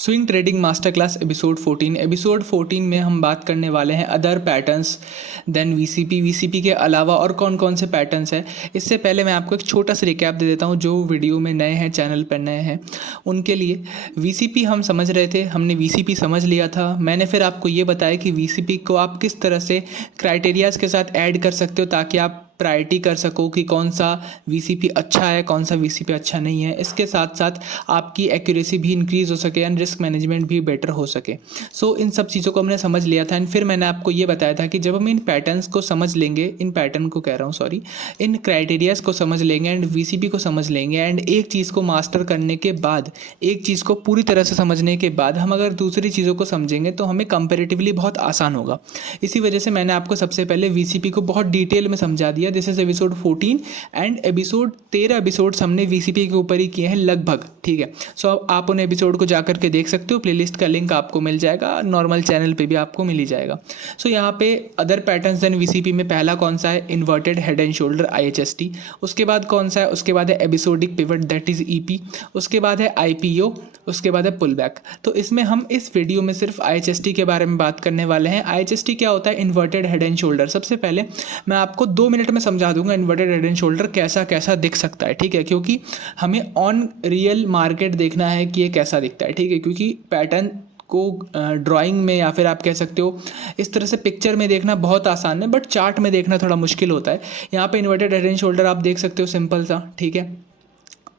Swing trading master class episode 14 में हम बात करने वाले हैं अदर पैटर्न्स देन वीसीपी के अलावा और कौन कौन से पैटर्न्स हैं। इससे पहले मैं आपको एक छोटा सा रिकैप दे देता हूं, जो वीडियो में नए हैं, चैनल पर नए हैं उनके लिए। वीसीपी हम समझ रहे थे, हमने वीसीपी समझ लिया था। मैंने फिर आपको ये बताया कि वीसीपी को आप किस तरह से क्राइटेरियाज के साथ ऐड कर सकते हो ताकि आप प्रायोरिटी कर सको कि कौन सा वीसीपी अच्छा है, कौन सा वीसीपी अच्छा नहीं है। इसके साथ साथ आपकी एक्यूरेसी भी इंक्रीज़ हो सके एंड रिस्क मैनेजमेंट भी बेटर हो सके। इन सब चीज़ों को हमने समझ लिया था एंड फिर मैंने आपको ये बताया था कि जब हम इन पैटर्न्स को समझ लेंगे, इन पैटर्न को कह रहा हूँ सॉरी, इन क्राइटेरियाज को समझ लेंगे एंड वीसीपी को समझ लेंगे एंड एक चीज़ को मास्टर करने के बाद, एक चीज़ को पूरी तरह से समझने के बाद हम अगर दूसरी चीज़ों को समझेंगे तो हमें कंपेरेटिवली बहुत आसान होगा। इसी वजह से मैंने आपको सबसे पहले वीसीपी को बहुत डिटेल में समझा दिया। This is episode 14 and episode 13 episodes हमने वीसीपी के ऊपर ही किए हैं लगभग, ठीक है। आप उन एपिसोड को जाकर के देख सकते हो, प्लेलिस्ट का लिंक आपको मिल जाएगा, नॉर्मल चैनल पे भी आपको मिल ही जाएगा। यहाँ पे अदर पैटर्न्स देन वीसीपी में पहला कौन सा है, inverted head and shoulder IHST। उसके बाद कौन सा है, उसके बाद है episodic pivot that is EP। उसके बाद है IPO, उसके बाद है पुल बैक। तो इसमें हम इस वीडियो में सिर्फ IHST के बारे में बात करने वाले हैं। IHST क्या होता है, इन्वर्टेड हेड एंड शोल्डर। सबसे पहले मैं आपको 2 मिनट में समझा दूंगा इन्वर्टेड हेड एंड शोल्डर कैसा कैसा दिख सकता है, ठीक है, क्योंकि हमें ऑन रियल मार्केट देखना है कि ये कैसा दिखता है, ठीक है। क्योंकि पैटर्न को ड्राइंग में या फिर आप कह सकते हो इस तरह से पिक्चर में देखना बहुत आसान है, बट चार्ट में देखना थोड़ा मुश्किल होता है। यहाँ पे इन्वर्टेड हेड एंड शोल्डर आप देख सकते हो, सिंपल सा, ठीक है।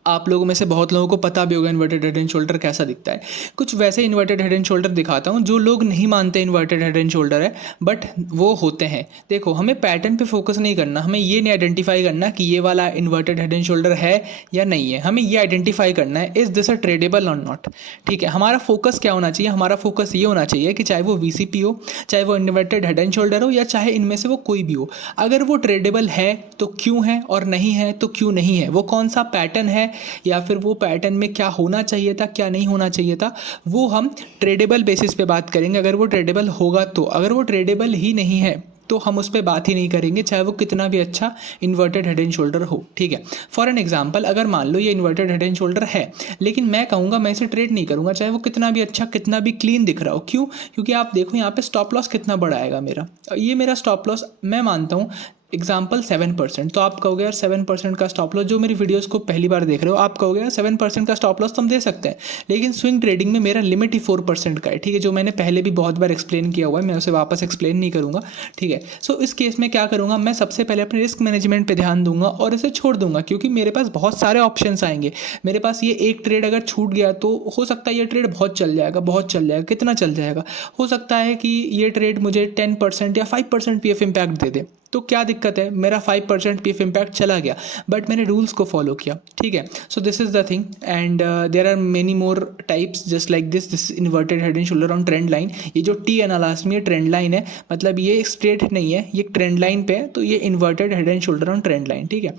आप लोगों में से बहुत लोगों को पता भी होगा इन्वर्टेड हेड एंड शोल्डर कैसा दिखता है। कुछ वैसे इन्वर्टेड हेड एंड शोल्डर दिखाता हूँ जो लोग नहीं मानते इन्वर्टेड हेड एंड शोल्डर है, बट वो होते हैं। देखो, हमें पैटर्न पे फोकस नहीं करना, हमें ये नहीं आइडेंटिफाई करना कि ये वाला इन्वर्टेड हेड एंड शोल्डर है या नहीं है। हमें ये आइडेंटिफाई करना है इज दिस अ ट्रेडेबल और नॉट, ठीक है। हमारा फोकस क्या होना चाहिए, हमारा फोकस ये होना चाहिए कि चाहे वो वीसीपी हो, चाहे वो इन्वर्टेड हेड एंड शोल्डर हो, या चाहे इनमें से वो कोई भी हो, अगर वो ट्रेडेबल है तो क्यों है, और नहीं है तो क्यों नहीं है, वो कौन सा पैटर्न है, या फिर वो पैटर्न में क्या होना चाहिए था, क्या नहीं होना चाहिए था, वो हम ट्रेडेबल बेसिस पे बात करेंगे। अगर वो ट्रेडेबल होगा तो, अगर वो ट्रेडेबल ही नहीं है तो हम उस पर बात ही नहीं करेंगे, चाहे वो कितना भी अच्छा इन्वर्टेड हेड एंड शोल्डर हो, ठीक है। फॉर एन एग्जांपल, अगर मान लो ये इन्वर्टेड हेड एंड शोल्डर है, लेकिन मैं कहूँगा मैं इसे ट्रेड नहीं करूँगा, चाहे वो कितना भी अच्छा, कितना भी क्लीन दिख रहा हो। क्यों? क्योंकि आप देखो यहाँ पे स्टॉप लॉस कितना बड़ा आएगा मेरा। ये मेरा स्टॉप लॉस मैं मानता हूँ एग्जाम्पल 7%। तो आप कहोगे यार 7% का स्टॉप लॉस, जो मेरी वीडियोस को पहली बार देख रहे हो आप कहोगे यार 7% का स्टॉप लॉस तो हम दे सकते हैं, लेकिन स्विंग ट्रेडिंग में मेरा लिमिट ही 4% का है, ठीक है, जो मैंने पहले भी बहुत बार एक्सप्लेन किया हुआ है, मैं उसे वापस एक्सप्लेन नहीं करूँगा, ठीक है। इस केस में क्या करूँगा, मैं सबसे पहले अपने रिस्क मैनेजमेंट पर ध्यान दूंगा और इसे छोड़ दूंगा, क्योंकि मेरे पास बहुत सारे ऑप्शन आएंगे। मेरे पास ये एक ट्रेड अगर छूट गया तो हो सकता है ये ट्रेड बहुत चल जाएगा, बहुत चल जाएगा। कितना चल जाएगा? हो सकता है कि ये ट्रेड मुझे 10% या 5% PF इम्पैक्ट दे दे, तो क्या दिक्कत है, मेरा 5% PF इम्पैक्ट चला गया, बट मैंने रूल्स को फॉलो किया, ठीक है। This is the thing and there are many more types just like this inverted head and shoulder on trend line. ये जो टी एन लास्ट में, ये ट्रेंड लाइन है, मतलब ये स्ट्रेट नहीं है, ये ट्रेंड लाइन पे है, तो ये inverted head and shoulder on trend line, ठीक है।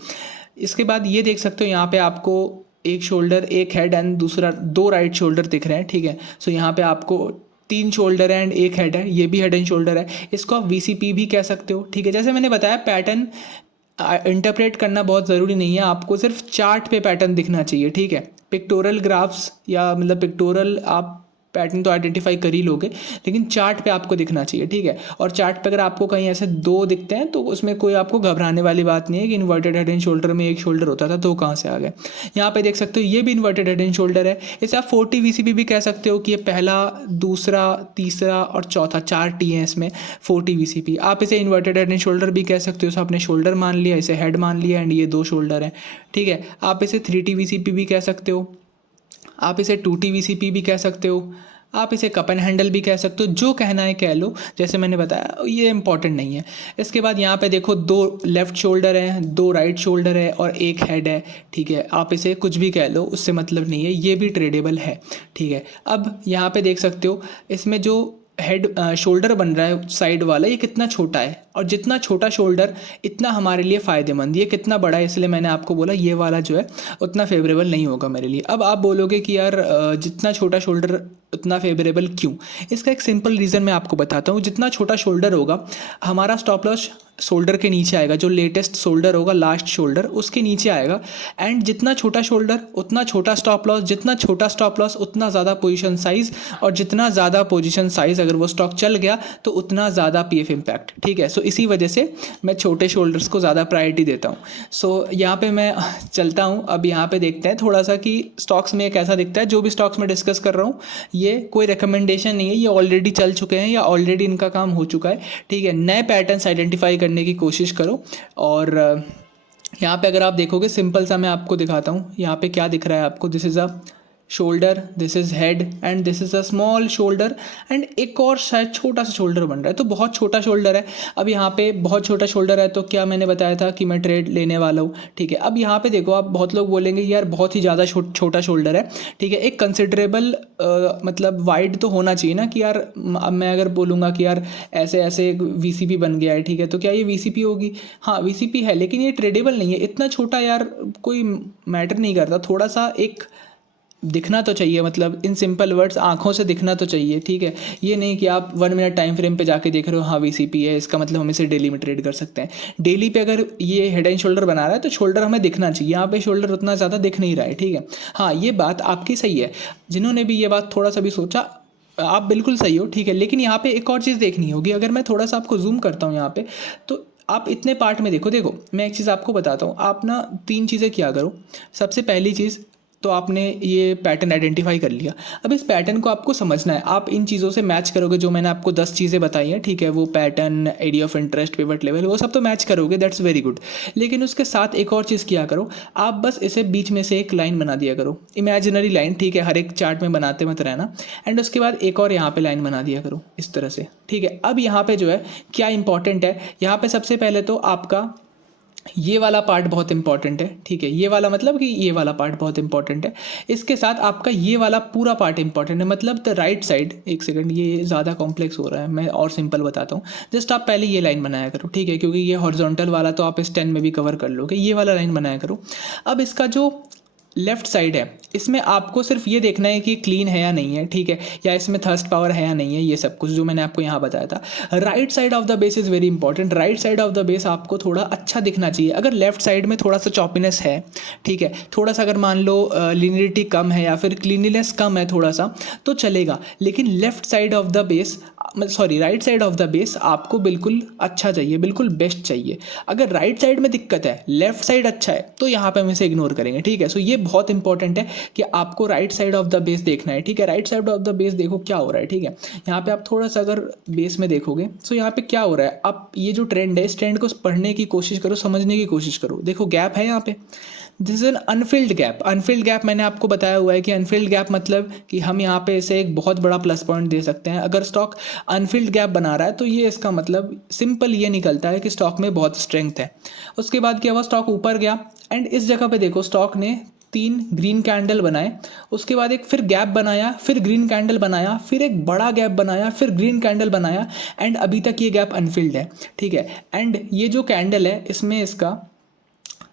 इसके बाद ये देख सकते हो, यहाँ पे आपको एक शोल्डर, एक हेड एंड दूसरा 2 राइट शोल्डर दिख रहे हैं, ठीक है। यहाँ पे आपको 3 शोल्डर है एंड एक हेड है, ये भी हेड एंड शोल्डर है। इसको आप वीसीपी भी कह सकते हो, ठीक है। जैसे मैंने बताया, पैटर्न इंटरप्रेट करना बहुत ज़रूरी नहीं है, आपको सिर्फ चार्ट पे पैटर्न दिखना चाहिए, ठीक है। पिक्टोरल ग्राफ्स या मतलब पिक्टोरल आप पैटर्न तो आइडेंटिफाई कर ही लोगे, लेकिन चार्ट पे आपको दिखना चाहिए, ठीक है। और चार्ट पे अगर आपको कहीं ऐसे 2 दिखते हैं तो उसमें कोई आपको घबराने वाली बात नहीं है कि इन्वर्टेड हेड एंड शोल्डर में एक शोल्डर होता था तो कहाँ से आ गए। यहाँ पे देख सकते हो, ये भी इन्वर्टेड हेड एंड शोल्डर है। इसे आप 40 वीसीपी भी कह सकते हो कि ये पहला, दूसरा, तीसरा और चौथा, 4 टी हैं इसमें, 40 वीसीपी। आप इसे इन्वर्टेड हेड एंड शोल्डर भी कह सकते हो। आपने शोल्डर मान लिया, इसे हेड मान लिया एंड ये 2 शोल्डर हैं, ठीक है। आप इसे 3T वीसीपी भी कह सकते हो, आप इसे 2T वीसीपी भी कह सकते हो, आप इसे कप एंड हैंडल भी कह सकते हो, जो कहना है कह लो, जैसे मैंने बताया, ये इंपॉर्टेंट नहीं है। इसके बाद यहाँ पे देखो 2 लेफ्ट शोल्डर हैं, 2 राइट शोल्डर है और एक हेड है, ठीक है। आप इसे कुछ भी कह लो, उससे मतलब नहीं है, ये भी ट्रेडेबल है, ठीक है। अब यहाँ पे देख सकते हो, इसमें जो हेड शोल्डर बन रहा है साइड वाला, ये कितना छोटा है, और जितना छोटा शोल्डर इतना हमारे लिए फ़ायदेमंद। ये कितना बड़ा है, इसलिए मैंने आपको बोला ये वाला जो है उतना फेवरेबल नहीं होगा मेरे लिए। अब आप बोलोगे कि यार जितना छोटा शोल्डर उतना फेवरेबल क्यों? इसका एक सिंपल रीज़न मैं आपको बताता हूँ। जितना छोटा शोल्डर होगा हमारा स्टॉप लॉस शोल्डर के नीचे आएगा, जो लेटेस्ट शोल्डर होगा, लास्ट शोल्डर, उसके नीचे आएगा। एंड जितना छोटा शोल्डर उतना छोटा स्टॉप लॉस, जितना छोटा स्टॉप लॉस उतना ज़्यादा पोजीशन साइज़, और जितना ज़्यादा पोजीशन साइज़ अगर वो स्टॉक चल गया तो उतना ज़्यादा पीएफ इम्पैक्ट। ठीक है, सो इसी वजह से मैं छोटे शोल्डर्स को ज़्यादा प्रायोरिटी देता हूँ। सो यहाँ पे मैं चलता हूँ। अब यहाँ पे देखते हैं थोड़ा सा कि स्टॉक्स में कैसा दिखता है। जो भी स्टॉक्स में डिस्कस कर रहा हूँ ये कोई रिकमेंडेशन नहीं है, ये ऑलरेडी चल चुके हैं या ऑलरेडी इनका काम हो चुका है। ठीक है, नए पैटर्न्स आइडेंटिफाई करने की कोशिश करो। और यहाँ पे अगर आप देखोगे, सिंपल सा मैं आपको दिखाता हूँ। यहाँ पे क्या दिख रहा है आपको? This is a shoulder, this is head and this is a small shoulder, and एक और शायद छोटा सा शोल्डर बन रहा है, तो बहुत छोटा शोल्डर है। अब यहाँ पे बहुत छोटा शोल्डर है तो क्या मैंने बताया था कि मैं ट्रेड लेने वाला हूँ। ठीक है, अब यहाँ पे देखो, आप बहुत लोग बोलेंगे यार बहुत ही ज़्यादा छोटा शोल्डर है। ठीक है, एक कंसिडरेबल मतलब वाइड तो होना चाहिए ना, कि यार अब मैं अगर बोलूँगा कि यार ऐसे ऐसे वीसीपी बन गया है, ठीक है, तो क्या ये वीसीपी होगी? हाँ वीसीपी है, लेकिन ये ट्रेडेबल नहीं है। इतना छोटा यार कोई मैटर नहीं करता, थोड़ा सा एक दिखना तो चाहिए, मतलब इन सिंपल वर्ड्स आंखों से दिखना तो चाहिए। ठीक है, ये नहीं कि आप 1 मिनट टाइम फ्रेम पे जाके देख रहे हो हाँ वीसीपी है, इसका मतलब हम इसे डेली में ट्रेड कर सकते हैं। डेली पे अगर ये हेड एंड शोल्डर बना रहा है तो शोल्डर हमें दिखना चाहिए। यहाँ पे शोल्डर उतना ज़्यादा दिख नहीं रहा है। ठीक है, हाँ ये बात आपकी सही है। जिन्होंने भी ये बात थोड़ा सा भी सोचा, आप बिल्कुल सही हो। ठीक है, लेकिन यहाँ पे एक और चीज़ देखनी होगी। अगर मैं थोड़ा सा आपको जूम करता हूँ यहाँ पे, तो आप इतने पार्ट में देखो। देखो मैं एक चीज़ आपको बताता हूँ, आप ना 3 चीज़ें किया करो। सबसे पहली चीज़ तो आपने ये पैटर्न आइडेंटिफाई कर लिया। अब इस पैटर्न को आपको समझना है। आप इन चीज़ों से मैच करोगे, जो मैंने आपको 10 चीज़ें बताई हैं, ठीक है, वो pattern, area of interest, pivot level, वो सब तो मैच करोगे, दैट्स वेरी गुड। लेकिन उसके साथ एक और चीज़ किया करो, आप बस इसे बीच में से एक लाइन बना दिया करो, इमेजिनरी लाइन। ठीक है, हर एक चार्ट में बनाते मत रहना। एंड उसके बाद एक और यहाँ पे लाइन बना दिया करो इस तरह से। ठीक है, अब यहाँ पे जो है क्या इंपॉर्टेंट है, यहाँ पे सबसे पहले तो आपका ये वाला पार्ट बहुत इंपॉर्टेंट है। ठीक है, ये वाला मतलब कि ये वाला पार्ट बहुत इंपॉर्टेंट है। इसके साथ आपका ये वाला पूरा पार्ट इंपॉर्टेंट है, मतलब द राइट साइड। एक सेकंड, ये ज़्यादा कॉम्प्लेक्स हो रहा है, मैं और सिंपल बताता हूँ। जस्ट आप पहले ये लाइन बनाया करो। ठीक है, क्योंकि ये हॉरिजॉन्टल वाला तो आप इस 10 में भी कवर कर लोगे। ये वाला लाइन बनाया करो। अब इसका जो लेफ्ट साइड है, इसमें आपको सिर्फ ये देखना है कि क्लीन है या नहीं है। ठीक है, या इसमें थर्स्ट पावर है या नहीं है, ये सब कुछ जो मैंने आपको यहाँ बताया था। Right side of the base is very important. Right side of the base आपको थोड़ा अच्छा दिखना चाहिए। अगर लेफ्ट साइड में थोड़ा सा चॉपीनेस है, ठीक है, थोड़ा सा अगर मान लो लिनियरिटी कम है या फिर क्लीनिनेस कम है थोड़ा सा, तो चलेगा। लेकिन left side of the base, sorry right side of the base आपको बिल्कुल अच्छा चाहिए, बिल्कुल बेस्ट चाहिए। अगर राइट साइड में दिक्कत है, लेफ्ट साइड अच्छा है, तो यहाँ पे हम इसे इग्नोर करेंगे। ठीक है, सो ये बहुत इंपॉर्टेंट है कि आपको right side of the base देखना है। ठीक है, right side of the base देखो क्या हो रहा है। ठीक है, यहाँ पे आप थोड़ा सा अगर बेस में देखोगे, सो यहाँ पे क्या हो रहा है, आप ये जो ट्रेंड है, इस ट्रेंड को पढ़ने की कोशिश करो, समझने की कोशिश करो। देखो गैप है यहाँ पे, this is an Anfield gap. Anfield gap मैंने आपको बताया हुआ है कि अनफिल्ड गैप मतलब कि हम यहाँ पे इसे एक बहुत बड़ा प्लस पॉइंट दे सकते हैं। अगर स्टॉक अनफिल्ड गैप बना रहा है तो ये इसका मतलब सिंपल ये निकलता है कि स्टॉक में बहुत स्ट्रेंथ है। उसके बाद क्या हुआ, स्टॉक ऊपर गया एंड इस जगह पे देखो स्टॉक ने 3 ग्रीन कैंडल बनाए, उसके बाद एक फिर गैप बनाया, फिर ग्रीन कैंडल बनाया, फिर एक बड़ा गैप बनाया, फिर ग्रीन कैंडल बनाया, एंड अभी तक ये गैप अनफिल्ड है। ठीक है, एंड ये जो कैंडल है इसमें इसका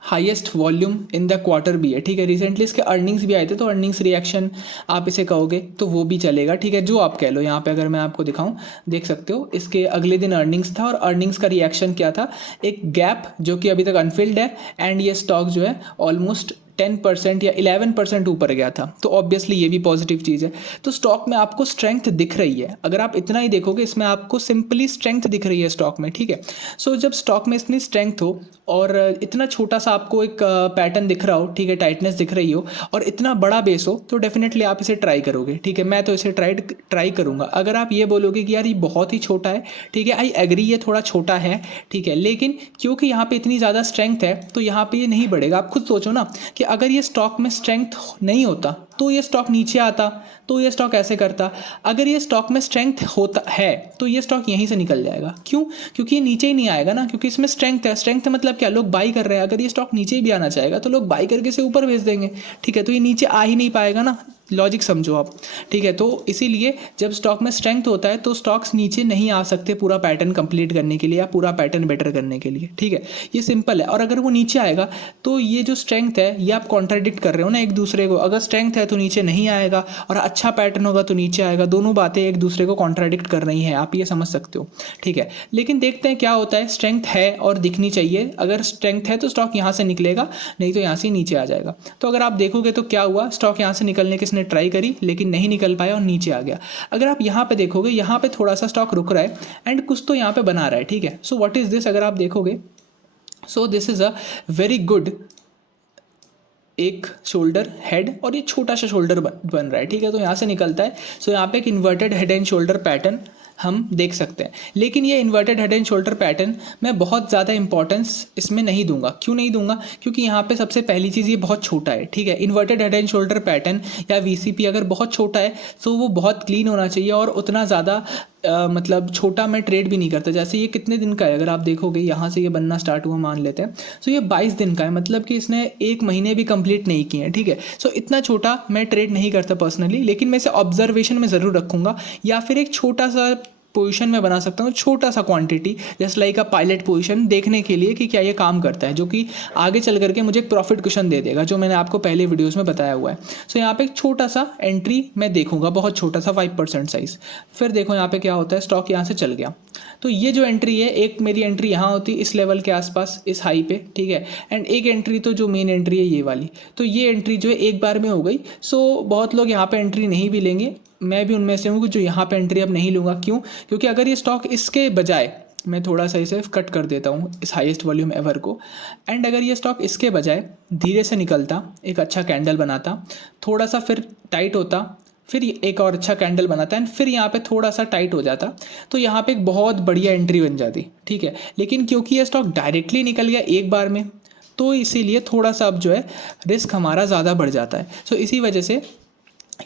highest volume in the quarter भी है। ठीक है, रिसेंटली इसके अर्निंग्स भी आए थे, तो अर्निंग्स रिएक्शन आप इसे कहोगे तो वो भी चलेगा। ठीक है, जो आप कह लो। यहाँ पे अगर मैं आपको दिखाऊं, देख सकते हो इसके अगले दिन अर्निंग्स था और अर्निंग्स का रिएक्शन क्या था, एक गैप जो कि अभी तक अनफिल्ड है, एंड ये स्टॉक जो है ऑलमोस्ट 10% या 11% ऊपर गया था, तो ऑब्वियसली ये भी पॉजिटिव चीज़ है। तो स्टॉक में आपको स्ट्रेंथ दिख रही है। अगर आप इतना ही देखोगे, इसमें आपको सिंपली स्ट्रेंथ दिख रही है स्टॉक में। ठीक है, सो जब स्टॉक में इतनी स्ट्रेंथ हो और इतना छोटा सा आपको एक पैटर्न दिख रहा हो, ठीक है, टाइटनेस दिख रही हो और इतना बड़ा बेस हो, तो डेफिनेटली आप इसे ट्राई करोगे। ठीक है, मैं तो इसे ट्राई करूँगा। अगर आप ये बोलोगे कि यार ये बहुत ही छोटा है, ठीक है, आई एग्री ये थोड़ा छोटा है, ठीक है, लेकिन क्योंकि यहाँ पे इतनी ज़्यादा स्ट्रेंथ है तो यहाँ पे ये नहीं बढ़ेगा। आप खुद सोचो ना कि अगर ये स्टॉक में स्ट्रेंथ नहीं होता तो ये स्टॉक नीचे आता, तो ये स्टॉक ऐसे करता। अगर ये स्टॉक में स्ट्रेंथ होता है तो ये स्टॉक यहीं से निकल जाएगा। क्यों? क्योंकि ये नीचे ही नहीं आएगा ना, क्योंकि इसमें स्ट्रेंथ है। स्ट्रेंथ मतलब क्या, लोग बाई कर रहे हैं। अगर ये स्टॉक नीचे ही भी आना चाहेगा तो लोग बाई करके इसे ऊपर भेज देंगे। ठीक है, तो ये नीचे आ ही नहीं पाएगा ना, लॉजिक समझो आप। ठीक है, तो इसीलिए जब स्टॉक में स्ट्रेंथ होता है तो स्टॉक्स नीचे नहीं आ सकते पूरा पैटर्न कंप्लीट करने के लिए या पूरा पैटर्न बेटर करने के लिए। ठीक है, ये सिंपल है। और अगर वो नीचे आएगा तो ये जो स्ट्रेंथ है ये आप कॉन्ट्राडिक्ट कर रहे हो ना एक दूसरे को। अगर स्ट्रेंथ है तो नीचे नहीं आएगा, और अच्छा पैटर्न होगा तो नीचे आएगा। दोनों बातें एक दूसरे को कॉन्ट्राडिक्ट कर रही हैं, आप ये समझ सकते हो, ठीक है। लेकिन देखते हैं क्या होता है। स्ट्रेंथ है और दिखनी चाहिए, अगर स्ट्रेंथ है तो स्टॉक यहाँ से निकलेगा, नहीं तो यहाँ से नीचे आ जाएगा। तो अगर आप देखोगे तो क्या हुआ, स्टॉक यहाँ से निकलने की इसने ट्राई करी लेकिन नहीं निकल पाया और नीचे आ गया। अगर आप यहाँ पे देखोगे, यहाँ पे थोड़ा सा स्टॉक रुक रहा है एंड कुछ तो यहाँ पे बना रहा है, ठीक है। सो व्हाट इज दिस, अगर आप देखोगे, so this is a very good एक शोल्डर हेड, और ये छोटा सा शोल्डर बन रहा है, ठीक है। तो यहाँ से निकलता है। सो यहाँ पे एक inverted head and shoulder pattern हम देख सकते हैं। लेकिन ये inverted head and shoulder pattern मैं बहुत ज़्यादा इंपॉर्टेंस इसमें नहीं दूंगा। क्यों नहीं दूंगा? क्योंकि यहाँ पे सबसे पहली चीज़ ये बहुत छोटा है, ठीक है। Inverted head and shoulder pattern या वीसीपी अगर बहुत छोटा है तो वो बहुत क्लीन होना चाहिए, और उतना ज़्यादा मतलब छोटा मैं ट्रेड भी नहीं करता। जैसे ये कितने दिन का है, अगर आप देखोगे यहाँ से ये बनना स्टार्ट हुआ मान लेते हैं, सो ये 22 दिन का है, मतलब कि इसने 1 महीने भी कंप्लीट नहीं किए हैं, ठीक है। सो इतना छोटा मैं ट्रेड नहीं करता पर्सनली, लेकिन मैं इसे ऑब्जर्वेशन में ज़रूर रखूँगा, या फिर एक छोटा सा पोजीशन में बना सकता हूँ, छोटा सा quantity, just like a pilot position, देखने के लिए कि क्या ये काम करता है, जो कि आगे चल करके मुझे एक प्रॉफिट कुशन दे देगा, जो मैंने आपको पहले वीडियोस में बताया हुआ है। सो यहाँ पे एक छोटा सा एंट्री मैं देखूंगा, बहुत छोटा सा 5% साइज। फिर देखो यहाँ पे क्या होता है, स्टॉक यहाँ से चल गया। तो ये जो एंट्री है, एक मेरी एंट्री यहाँ होती है इस लेवल के आसपास, इस हाई पे, ठीक है। एंड एक एंट्री तो जो मेन एंट्री है ये वाली, तो ये एंट्री जो है एक बार में हो गई। सो बहुत लोग यहाँ पे एंट्री नहीं भी लेंगे, मैं भी उनमें से हूँ जो यहाँ पे एंट्री अब नहीं लूँगा। क्यों? क्योंकि अगर ये स्टॉक इसके बजाय, मैं थोड़ा सा इसे कट कर देता हूँ इस हाईएस्ट वॉल्यूम एवर को, एंड अगर ये स्टॉक इसके बजाय धीरे से निकलता, एक अच्छा कैंडल बनाता, थोड़ा सा फिर टाइट होता, फिर एक और अच्छा कैंडल बनाता है, फिर यहाँ पे थोड़ा सा टाइट हो जाता, तो यहाँ पे एक बहुत बढ़िया एंट्री बन जाती, ठीक है। लेकिन क्योंकि ये स्टॉक डायरेक्टली निकल गया एक बार में, तो इसीलिए थोड़ा सा अब जो है रिस्क हमारा ज़्यादा बढ़ जाता है। सो इसी वजह से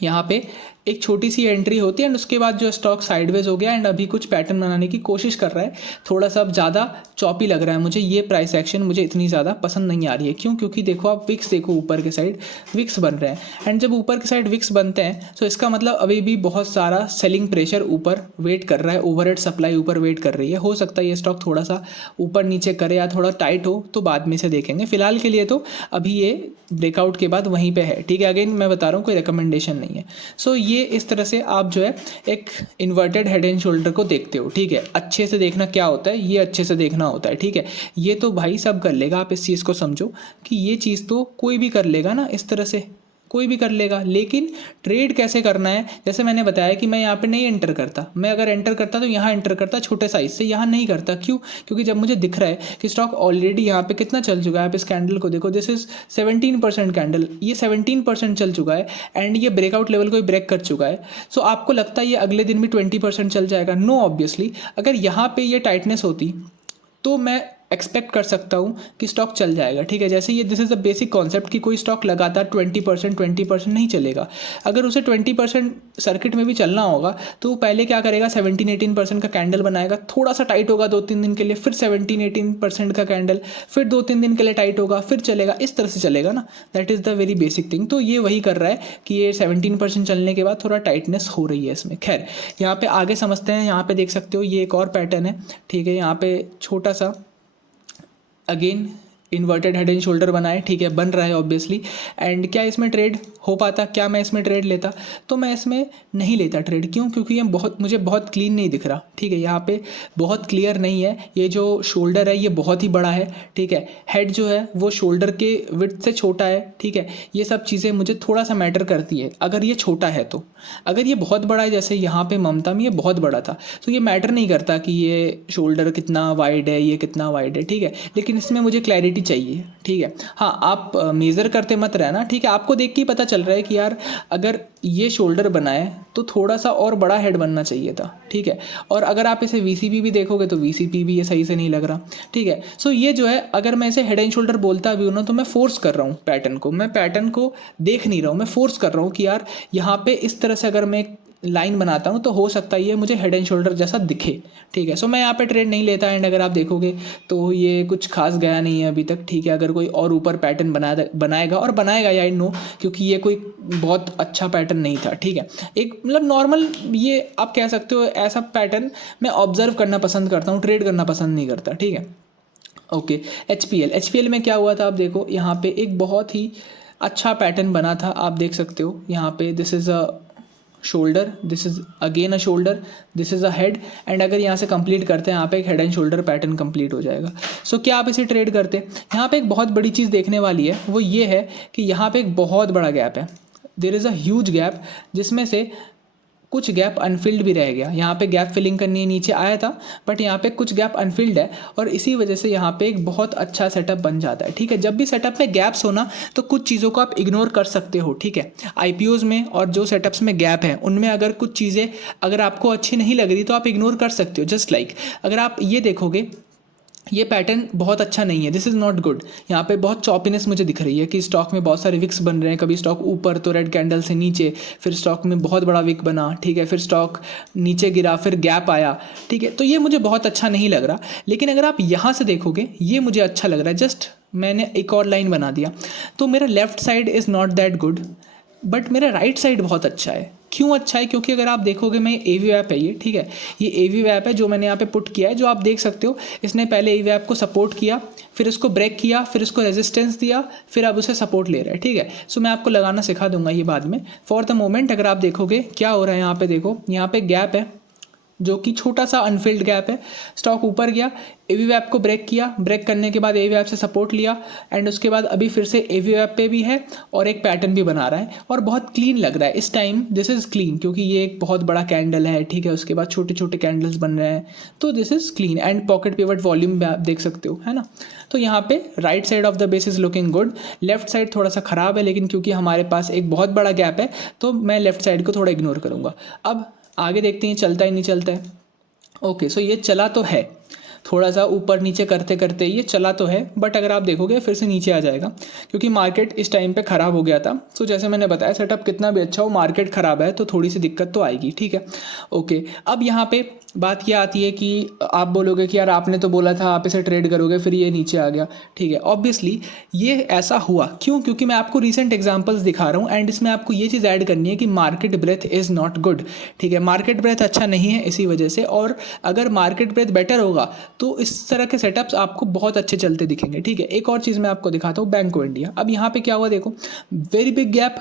यहाँ पे एक छोटी सी एंट्री होती है, एंड उसके बाद जो स्टॉक साइडवेज हो गया, एंड अभी कुछ पैटर्न बनाने की कोशिश कर रहा है। थोड़ा सा अब ज़्यादा चॉपी लग रहा है मुझे, ये प्राइस एक्शन मुझे इतनी ज़्यादा पसंद नहीं आ रही है। क्यों? क्योंकि देखो आप विक्स देखो, ऊपर के साइड विक्स बन रहे हैं, एंड जब ऊपर के साइड विक्स बनते हैं तो इसका मतलब अभी भी बहुत सारा सेलिंग प्रेशर ऊपर वेट कर रहा है, ओवरहेड सप्लाई ऊपर वेट कर रही है। हो सकता है ये स्टॉक थोड़ा सा ऊपर नीचे करे या थोड़ा टाइट हो, तो बाद में से देखेंगे। फिलहाल के लिए तो अभी ये ब्रेकआउट के बाद वहीं पे है, ठीक है। अगेन मैं बता रहा हूँ, कोई रिकमेंडेशन नहीं है। सो ये इस तरह से आप जो है एक इन्वर्टेड हेड एंड शोल्डर को देखते हो, ठीक है। अच्छे से देखना क्या होता है, ये अच्छे से देखना होता है, ठीक है। ये तो भाई सब कर लेगा, आप इस चीज़ को समझो कि ये चीज़ तो कोई भी कर लेगा ना, इस तरह से कोई भी कर लेगा। लेकिन ट्रेड कैसे करना है, जैसे मैंने बताया कि मैं यहाँ पे नहीं एंटर करता, मैं अगर एंटर करता तो यहाँ एंटर करता छोटे साइज से, यहाँ नहीं करता। क्यों? क्योंकि जब मुझे दिख रहा है कि स्टॉक ऑलरेडी यहाँ पे कितना चल चुका है, आप इस कैंडल को देखो, दिस इज 17% कैंडल, ये 17% चल चुका है, एंड ये ब्रेकआउट लेवल को ब्रेक कर चुका है। सो आपको लगता है ये अगले दिन भी 20% चल जाएगा? No, obviously. अगर यहाँ पे ये टाइटनेस होती तो मैं एक्सपेक्ट कर सकता हूँ कि स्टॉक चल जाएगा, ठीक है। जैसे ये this is the basic concept कि कोई स्टॉक लगातार 20% नहीं चलेगा। अगर उसे 20% सर्किट में भी चलना होगा तो वो पहले क्या करेगा, 17-18% का कैंडल बनाएगा, थोड़ा सा टाइट होगा 2-3 दिन के लिए, फिर 17-18% का कैंडल, फिर 2-3 दिन के लिए टाइट होगा, फिर चलेगा, इस तरह से चलेगा ना। That is the very basic thing. तो ये वही कर रहा है कि ये 17% चलने के बाद थोड़ा टाइटनेस हो रही है इसमें। खैर, यहाँ पे आगे समझते हैं। यहाँ पे देख सकते हो ये एक और पैटर्न है, ठीक है। यहाँ पे छोटा सा again inverted head and shoulder बनाए, ठीक है, बन रहा है ऑब्वियसली। एंड क्या इसमें ट्रेड हो पाता, क्या मैं इसमें ट्रेड लेता? तो मैं इसमें नहीं लेता ट्रेड। क्यों? क्योंकि ये मुझे बहुत क्लीन नहीं दिख रहा, ठीक है। यहाँ पे बहुत क्लियर नहीं है। ये जो शोल्डर है ये बहुत ही बड़ा है, ठीक है। हेड जो है वो शोल्डर के विड्थ से छोटा है, ठीक है। ये सब चीज़ें मुझे थोड़ा सा मैटर करती है अगर ये छोटा है तो। अगर ये बहुत बड़ा है, जैसे यहाँ पे ममता में ये बहुत बड़ा था, तो ये मैटर नहीं करता कि ये शोल्डर कितना वाइड है, ये कितना वाइड है, ठीक है। लेकिन इसमें मुझे क्लैरिटी चाहिए, ठीक है। हाँ, आप मेज़र करते मत रहना, ठीक है। आपको देख के ही पता चल रहा है कि यार अगर ये शोल्डर बनाए तो थोड़ा सा और बड़ा हेड बनना चाहिए था, ठीक है। और अगर आप इसे वीसीपी भी देखोगे तो वीसीपी भी ये सही से नहीं लग रहा, ठीक है। सो ये जो है, अगर मैं इसे हेड एंड शोल्डर बोलता भी हूँ ना, तो मैं फोर्स कर रहा हूँ पैटर्न को, मैं पैटर्न को देख नहीं रहा हूँ, मैं फोर्स कर रहा हूँ कि यार यहाँ पे इस तरह से अगर मैं लाइन बनाता हूँ तो हो सकता है ये मुझे हेड एंड शोल्डर जैसा दिखे, ठीक है। सो मैं यहाँ पे ट्रेड नहीं लेता। एंड अगर आप देखोगे तो ये कुछ खास गया नहीं है अभी तक, ठीक है। अगर कोई और ऊपर पैटर्न बनाएगा या नो, क्योंकि ये कोई बहुत अच्छा पैटर्न नहीं था, ठीक है। एक मतलब नॉर्मल, ये आप कह सकते हो ऐसा पैटर्न मैं ऑब्जर्व करना पसंद करता हूँ, ट्रेड करना पसंद नहीं करता, ठीक है। ओके, एचपीएल में क्या हुआ था आप देखो, यहाँ पे एक बहुत ही अच्छा पैटर्न बना था, आप देख सकते हो यहाँ पे this is a shoulder, this is again a shoulder, this is a head, and अगर यहाँ से कंप्लीट करते हैं यहाँ पे एक head and shoulder pattern complete हो जाएगा। सो क्या आप इसे ट्रेड करते हैं? यहाँ पे एक बहुत बड़ी चीज़ देखने वाली है, वो ये है कि यहाँ पे एक बहुत बड़ा गैप है, there is a huge gap, जिसमें से कुछ गैप अनफिल्ड भी रह गया। यहाँ पे गैप फिलिंग करनी नीचे आया था, बट यहाँ पे कुछ गैप अनफिल्ड है, और इसी वजह से यहाँ पे एक बहुत अच्छा सेटअप बन जाता है। ठीक है, जब भी सेटअप में गैप्स होना तो कुछ चीज़ों को आप इग्नोर कर सकते हो। ठीक है, आईपीओज में और जो सेटअप्स में गैप है उनमें अगर कुछ चीज़ें अगर आपको अच्छी नहीं लग रही तो आप इग्नोर कर सकते हो। जस्ट लाइक अगर आप ये देखोगे ये पैटर्न बहुत अच्छा नहीं है, दिस इज़ नॉट गुड। यहाँ पे बहुत चॉपीनेस मुझे दिख रही है कि स्टॉक में बहुत सारे विक्स बन रहे हैं, कभी स्टॉक ऊपर तो रेड कैंडल से नीचे, फिर स्टॉक में बहुत बड़ा विक बना, ठीक है, फिर स्टॉक नीचे गिरा, फिर गैप आया। ठीक है, तो ये मुझे बहुत अच्छा नहीं लग रहा। लेकिन अगर आप यहाँ से देखोगे ये मुझे अच्छा लग रहा है। जस्ट मैंने एक और लाइन बना दिया, तो मेरा left side is not that good, but मेरा राइट साइड बहुत अच्छा है। क्यों अच्छा है? क्योंकि अगर आप देखोगे मैं एवी ऐप है ये, ठीक है, ये एवी ऐप है जो मैंने यहाँ पे पुट किया है, जो आप देख सकते हो इसने पहले एवी ऐप को सपोर्ट किया, फिर इसको ब्रेक किया, फिर इसको रेजिस्टेंस दिया, फिर अब उसे सपोर्ट ले रहा है। ठीक है, सो मैं आपको लगाना सिखा दूंगा ये बाद में। फॉर द मोमेंट अगर आप देखोगे क्या हो रहा है, यहाँ पे देखो, यहाँ पे गैप है जो कि छोटा सा अनफिल्ड गैप है। स्टॉक ऊपर गया, एवी वैप को ब्रेक किया, ब्रेक करने के बाद एवी वैप से सपोर्ट लिया, एंड उसके बाद अभी फिर से एवी वैप पे भी है और एक पैटर्न भी बना रहा है, और बहुत क्लीन लग रहा है इस टाइम। दिस इज़ क्लीन क्योंकि ये एक बहुत बड़ा कैंडल है। ठीक है, उसके बाद छोटे छोटे कैंडल्स बन रहे हैं, तो this is clean. And pocket pivot volume भी आप देख सकते हो, है ना। तो यहाँ पे right side of the base is looking good, left side थोड़ा सा ख़राब है, लेकिन क्योंकि हमारे पास एक बहुत बड़ा गैप है तो मैं लेफ्ट साइड को थोड़ा इग्नोर करूँगा। अब आगे देखते हैं चलता है नहीं चलता है। ओके, सो ये चला तो है, थोड़ा सा ऊपर नीचे करते करते ये चला तो है, बट अगर आप देखोगे फिर से नीचे आ जाएगा क्योंकि मार्केट इस टाइम पे ख़राब हो गया था। सो जैसे मैंने बताया सेटअप कितना भी अच्छा हो, मार्केट ख़राब है तो थोड़ी सी दिक्कत तो आएगी। ठीक है, ओके, अब यहाँ पे बात यह आती है कि आप बोलोगे कि यार आपने तो बोला था आप इसे ट्रेड करोगे, फिर ये नीचे आ गया। ठीक है, ऑब्वियसली ये ऐसा हुआ क्यों? क्योंकि मैं आपको रीसेंट एग्जांपल्स दिखा रहा हूँ, एंड इसमें आपको ये चीज़ ऐड करनी है कि market breadth is not good. ठीक है, मार्केट ब्रेथ अच्छा नहीं है इसी वजह से, और अगर मार्केट ब्रेथ बेटर होगा तो इस तरह के सेटअप्स आपको बहुत अच्छे चलते दिखेंगे। ठीक है, एक और चीज़ मैं आपको दिखाता हूँ, बैंक ऑफ इंडिया। अब यहाँ पे क्या हुआ देखो, वेरी बिग गैप,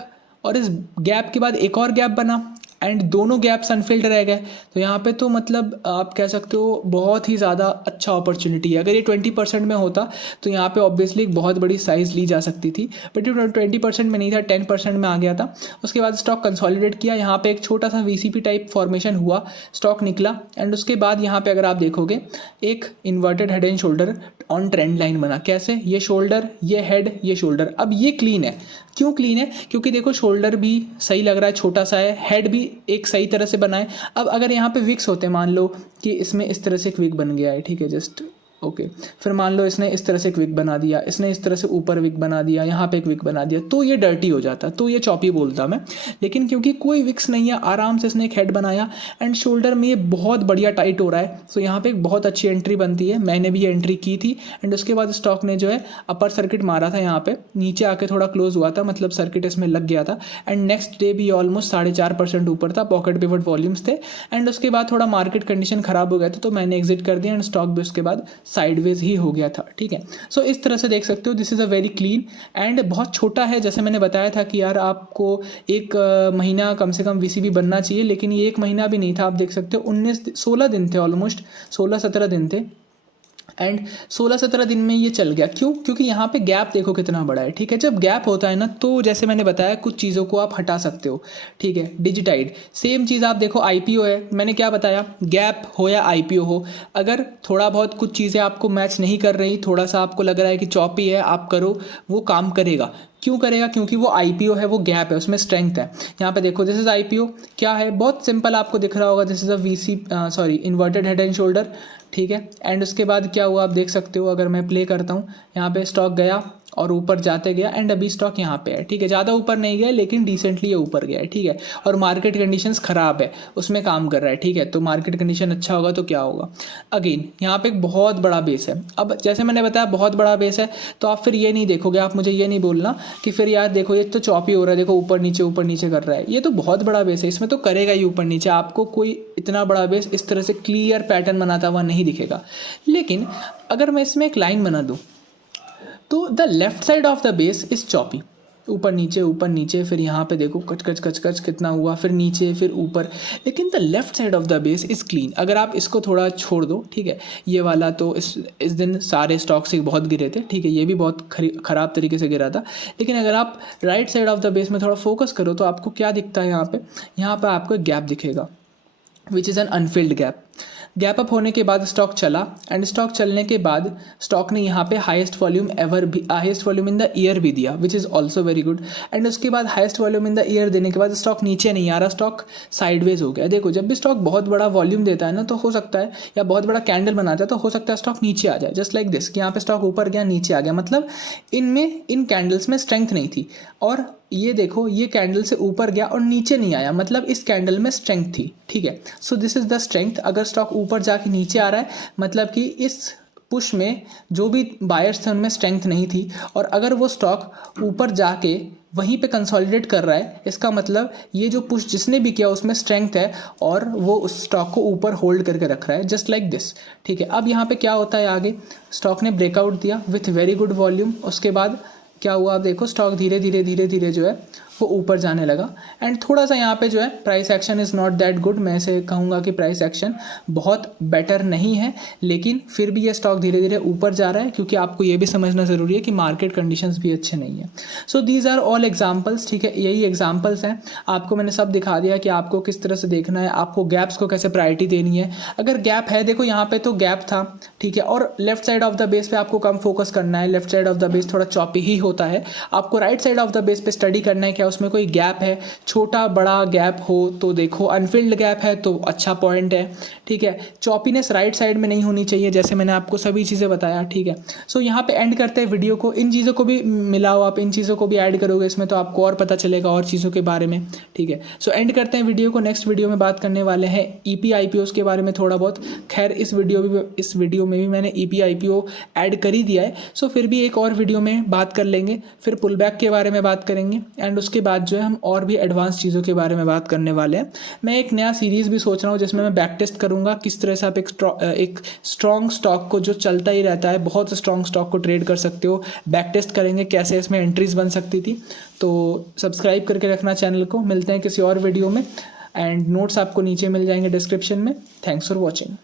और इस गैप के बाद एक और गैप बना, एंड दोनों गैप्स अनफिल्ड रह गए। तो यहाँ पे तो मतलब आप कह सकते हो बहुत ही ज़्यादा अच्छा अपॉर्चुनिटी है। अगर ये 20% में होता तो यहाँ पे ऑब्वियसली एक बहुत बड़ी साइज़ ली जा सकती थी, बट ये 20% में नहीं था, 10% में आ गया था। उसके बाद स्टॉक कंसोलिडेट किया, यहाँ पे एक छोटा सा वीसीपी टाइप फॉर्मेशन हुआ, स्टॉक निकला, एंड उसके बाद यहाँ पे अगर आप देखोगे एक inverted head and shoulder on trend line बना। कैसे? ये शोल्डर, ये हेड, ये शोल्डर। अब ये क्लीन है। क्यों क्लीन है? क्योंकि देखो शोल्डर भी सही लग रहा है, छोटा सा है, हेड भी एक सही तरह से बना है। अब अगर यहाँ पे विक्स होते, मान लो कि इसमें इस तरह से एक विक बन गया है, ठीक है, जस्ट ओके, फिर मान लो इसने इस तरह से एक विक बना दिया, इसने इस तरह से ऊपर विक बना दिया, यहाँ पे एक विक बना दिया, तो ये डर्टी हो जाता, तो ये चॉपी बोलता मैं। लेकिन क्योंकि कोई विक्स नहीं है, आराम से इसने एक हेड बनाया, एंड शोल्डर में ये बहुत बढ़िया टाइट हो रहा है। सो यहाँ पे एक बहुत अच्छी एंट्री बनती है, मैंने भी ये एंट्री की थी, एंड उसके बाद स्टॉक ने जो है अपर सर्किट मारा था, यहाँ पे नीचे आके थोड़ा क्लोज हुआ था, मतलब सर्किट इसमें लग गया था, एंड नेक्स्ट डे भी ऑलमोस्ट 4.5% ऊपर था, पॉकेट पिवट वॉल्यूम्स थे, एंड उसके बाद थोड़ा मार्केट कंडीशन खराब हो गया था तो मैंने एग्जिट कर दिया, एंड स्टॉक भी उसके बाद साइडवेज ही हो गया था। ठीक है, सो इस तरह से देख सकते हो, this is a very clean, and बहुत छोटा है। जैसे मैंने बताया था कि यार आपको एक महीना कम से कम वीसीबी बनना चाहिए, लेकिन ये एक महीना भी नहीं था। आप देख सकते हो 16 दिन थे, ऑलमोस्ट 16-17 दिन थे, एंड 16-17 दिन में ये चल गया। क्यों? क्योंकि यहाँ पे गैप देखो कितना बड़ा है। ठीक है, जब गैप होता है ना तो जैसे मैंने बताया कुछ चीज़ों को आप हटा सकते हो। ठीक है, डिजिटाइड सेम चीज़ आप देखो, आईपीओ है, मैंने क्या बताया, गैप हो या आईपीओ हो, अगर थोड़ा बहुत कुछ चीज़ें आपको मैच नहीं कर रही, थोड़ा सा आपको लग रहा है कि चॉपी है, आप करो, वो काम करेगा। क्यों करेगा? क्योंकि वो आईपीओ है, वो गैप है, उसमें स्ट्रेंथ है। यहाँ पे देखो दिस इज आईपीओ, क्या है, बहुत सिंपल आपको दिख रहा होगा, this is a inverted head and shoulder. ठीक है, एंड उसके बाद क्या हुआ आप देख सकते हो, अगर मैं प्ले करता हूँ, यहाँ पे स्टॉक गया और ऊपर जाते गया, एंड अभी स्टॉक यहाँ पे है। ठीक है, ज़्यादा ऊपर नहीं गया लेकिन डिसेंटली ये ऊपर गया है। ठीक है, और मार्केट कंडीशंस ख़राब है, उसमें काम कर रहा है। ठीक है, तो मार्केट कंडीशन अच्छा होगा तो क्या होगा, अगेन यहाँ पे एक बहुत बड़ा बेस है। अब जैसे मैंने बताया बहुत बड़ा बेस है, तो आप फिर ये नहीं देखोगे, आप मुझे ये नहीं बोलना कि फिर यार देखो ये तो चॉपी हो रहा है, देखो ऊपर नीचे कर रहा है। ये तो बहुत बड़ा बेस है, इसमें तो करेगा ही ऊपर नीचे, आपको कोई इतना बड़ा बेस इस तरह से क्लियर पैटर्न बनाता हुआ नहीं दिखेगा। लेकिन अगर मैं इसमें एक लाइन बना दूँ तो the left side of the base is choppy. ऊपर नीचे, फिर यहाँ पे देखो कच कच कच कच कितना हुआ, फिर नीचे, फिर ऊपर। लेकिन the left side of the base is clean. अगर आप इसको थोड़ा छोड़ दो, ठीक है, ये वाला तो इस दिन सारे स्टॉक्स ही बहुत गिरे थे, ठीक है, ये भी बहुत ख़राब तरीके से गिरा था। लेकिन अगर आप right side of the base में थोड़ा फोकस करो तो आपको क्या दिखता है, यहाँ पे आपको एक गैप दिखेगा, which is an Anfield gap. Gap up होने के बाद स्टॉक चला, एंड स्टॉक चलने के बाद स्टॉक ने यहाँ पे highest volume in the year भी दिया, which is also very good. And उसके बाद highest volume in the year देने के बाद स्टॉक नीचे नहीं आ रहा, स्टॉक साइडवेज हो गया। देखो, जब भी स्टॉक बहुत बड़ा वॉल्यूम देता है ना, तो हो सकता है, या बहुत बड़ा कैंडल बनाता है तो हो सकता है स्टॉक नीचे आ जाए, जस्ट लाइक दिस, कि यहाँ पे स्टॉक ऊपर गया नीचे आ गया, मतलब इन कैंडल्स में स्ट्रेंथ नहीं थी। और ये देखो, ये कैंडल से ऊपर गया और नीचे नहीं आया, मतलब इस कैंडल में स्ट्रेंथ थी, ठीक है। So this is the strength. अगर स्टॉक ऊपर जाके नीचे आ रहा है, मतलब कि इस पुश में जो भी बायर्स थे उनमें स्ट्रेंथ नहीं थी, और अगर वो स्टॉक ऊपर जाके वहीं पे कंसोलिडेट कर रहा है, इसका मतलब ये जो पुश जिसने भी किया उसमें स्ट्रेंथ है, और वो उस स्टॉक को ऊपर होल्ड करके रख रहा है, जस्ट लाइक दिस, ठीक है। अब यहाँ पे क्या होता है, आगे स्टॉक ने ब्रेकआउट दिया विथ वेरी गुड वॉल्यूम। उसके बाद क्या हुआ, आप देखो, स्टॉक धीरे धीरे जो है वो ऊपर जाने लगा। एंड थोड़ा सा यहाँ पे जो है price action is not that good. मैं ऐसे कहूँगा कि प्राइस एक्शन बहुत बेटर नहीं है, लेकिन फिर भी ये स्टॉक धीरे धीरे ऊपर जा रहा है, क्योंकि आपको ये भी समझना ज़रूरी है कि मार्केट कंडीशंस भी अच्छे नहीं है। So these are all examples, ठीक है, यही एग्जाम्पल्स हैं। आपको मैंने सब दिखा दिया कि आपको किस तरह से देखना है, आपको गैप्स को कैसे प्रायोरिटी देनी है। अगर गैप है, देखो यहाँ पे तो गैप था, ठीक है, और left side of the base पे आपको कम फोकस करना है। Left side of the base थोड़ा चॉपी ही होता है। आपको right side of the base पे स्टडी करना है, क्या उसमें कोई गैप है, छोटा बड़ा गैप हो तो देखो, अनफिल्ड गैप है तो अच्छा पॉइंट है, ठीक है। चॉपीनेस राइट साइड में नहीं होनी चाहिए, जैसे मैंने आपको सभी चीज़ें बताया, ठीक है। सो यहाँ पे एंड करते हैं वीडियो को। इन चीज़ों को भी मिलाओ, आप इन चीज़ों को भी ऐड करोगे इसमें तो आपको और पता चलेगा और चीज़ों के बारे में, ठीक है। सो एंड करते हैं वीडियो को। नेक्स्ट वीडियो में बात करने वाले हैं ईपी आईपीओ के बारे में थोड़ा बहुत। खैर, इस वीडियो में भी मैंने ईपी आईपीओ ऐड कर ही दिया है। सो फिर भी एक और वीडियो में बात कर लेंगे, फिर पुल बैक के बारे में बात करेंगे, एंड उसके बाद जो है हम और भी एडवांस चीज़ों के बारे में बात करने वाले हैं। मैं एक नया सीरीज़ भी सोच रहा हूँ जिसमें मैं बैक टेस्ट करूँगा किस तरह से आप एक स्ट्रॉन्ग स्टॉक को, जो चलता ही रहता है, बहुत स्ट्रॉन्ग स्टॉक को ट्रेड कर सकते हो। बैक टेस्ट करेंगे कैसे इसमें एंट्रीज बन सकती थी। तो सब्सक्राइब करके रखना चैनल को। मिलते हैं किसी और वीडियो में, एंड नोट्स आपको नीचे मिल जाएंगे डिस्क्रिप्शन में। Thanks for watching.